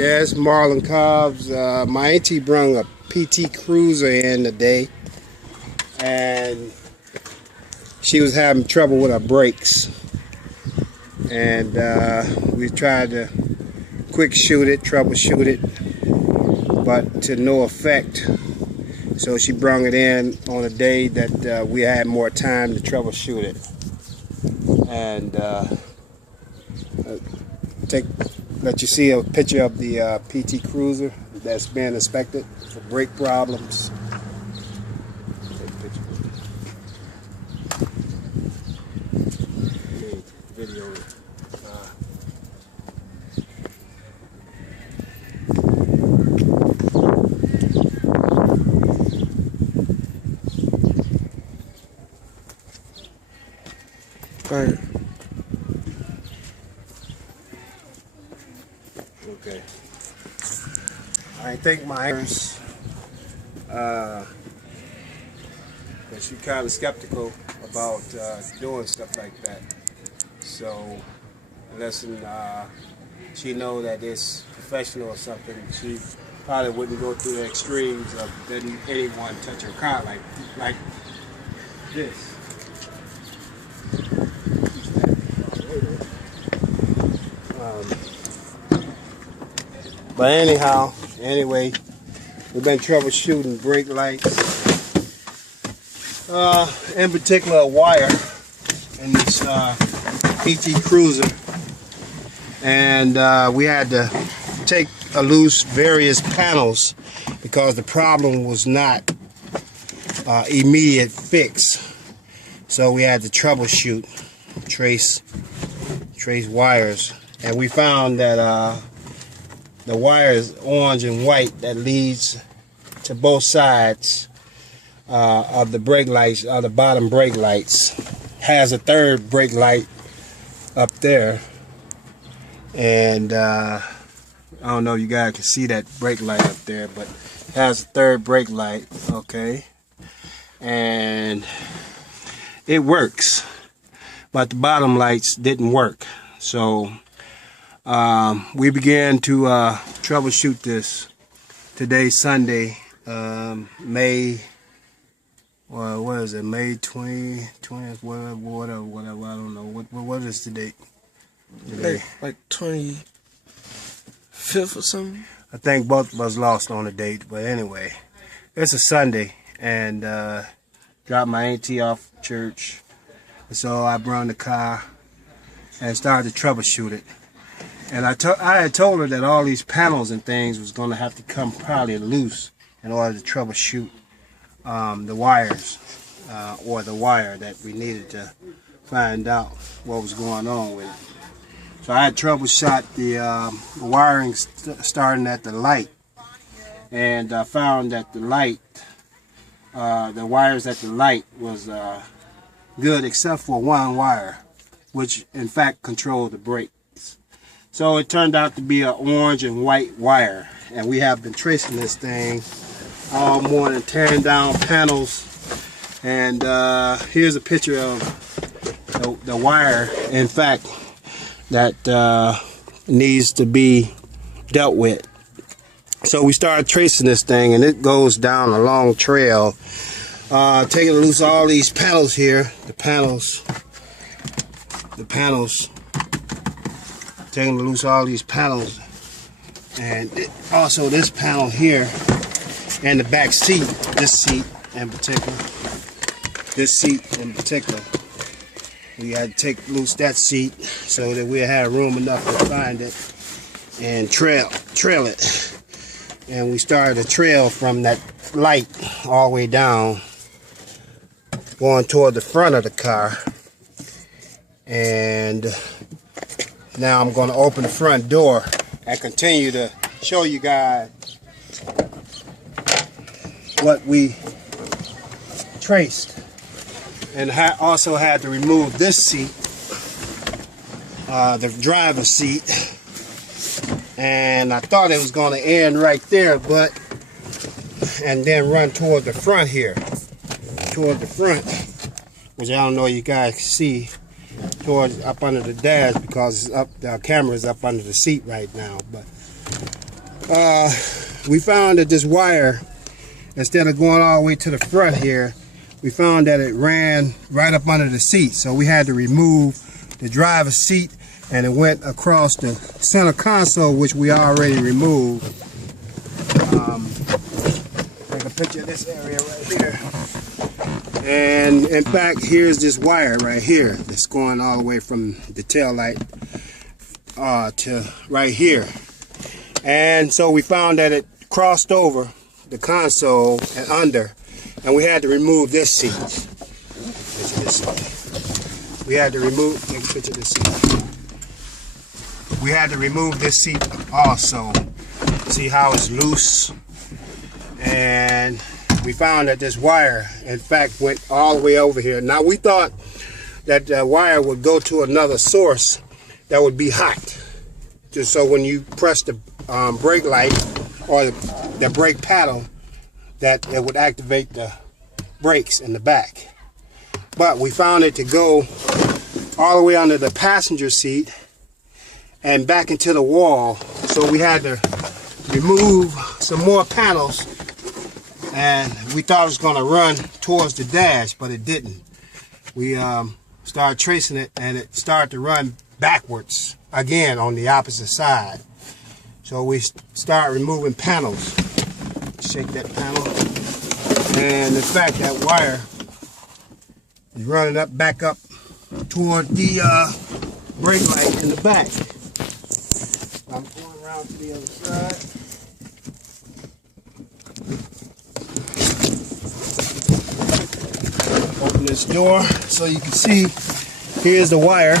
Yes, Marlon Cobbs. My auntie brung a PT Cruiser in today, and she was having trouble with her brakes. And we tried to quick shoot it, troubleshoot it, but to no effect. So she brung it in on a day that we had more time to troubleshoot it. And let you see a picture of the PT Cruiser that's being inspected for brake problems. Take a picture. Video. Right. Okay. I think my ears, but she's kind of skeptical about doing stuff like that. So, unless she know that it's professional or something, she probably wouldn't go through the extremes of letting anyone touch her car like this. But anyway, we've been troubleshooting brake lights. In particular, a wire in this PT Cruiser. And we had to take loose various panels because the problem was not immediate fix. So we had to troubleshoot, trace wires. And we found that the wire is orange and white that leads to both sides of the brake lights, the bottom brake lights. Has a third brake light up there, and I don't know if you guys can see that brake light up there, but it has a third brake light, okay, and it works, but the bottom lights didn't work. So we began to troubleshoot this today, Sunday, May 20th, whatever, I don't know. What is the date today? Like 25th or something? I think both of us lost on the date, but anyway, it's a Sunday, and dropped my auntie off church, so I brought the car and started to troubleshoot it. And I had told her that all these panels and things was going to have to come probably loose in order to troubleshoot the wires, or the wire that we needed to find out what was going on with it. So I had troubleshot the wiring starting at the light, and I found that the light, the wires at the light was good except for one wire, which in fact controlled the brake. So it turned out to be an orange and white wire, and we have been tracing this thing all morning, tearing down panels. And here's a picture of the wire, in fact, that needs to be dealt with. So we started tracing this thing, and it goes down a long trail, taking loose all these panels here, the panels, taking loose all these panels, and also this panel here, and the back seat, this seat in particular, we had to take loose that seat so that we had room enough to find it and trail it. And we started a trail from that light all the way down, going toward the front of the car. And now I'm going to open the front door and continue to show you guys what we traced. And also had to remove this seat, the driver's seat. And I thought it was going to end right there, and then run toward the front here, which I don't know if you guys can see, towards up under the dash, because it's up, the camera is up under the seat right now. But we found that this wire, instead of going all the way to the front here, we found that it ran right up under the seat. So we had to remove the driver's seat, and it went across the center console, which we already removed. Take a picture of this area right here. And in fact, here's this wire right here that's going all the way from the tail light to right here. And so we found that it crossed over the console and under, and we had to remove this seat. Picture this seat. We had to remove, take a picture of this seat. We had to remove this seat also. See how it's loose? And we found that this wire, in fact, went all the way over here. Now, we thought that the wire would go to another source that would be hot. Just so when you press the brake light or the brake paddle, that it would activate the brakes in the back. But we found it to go all the way under the passenger seat and back into the wall. So we had to remove some more panels, and we thought it was going to run towards the dash, but it didn't. We started tracing it, and it started to run backwards again on the opposite side. So we start removing panels. Shake that panel, and in fact that wire is running back up toward the brake light in the back. I'm going around to the other side. Open this door so you can see. Here's the wire.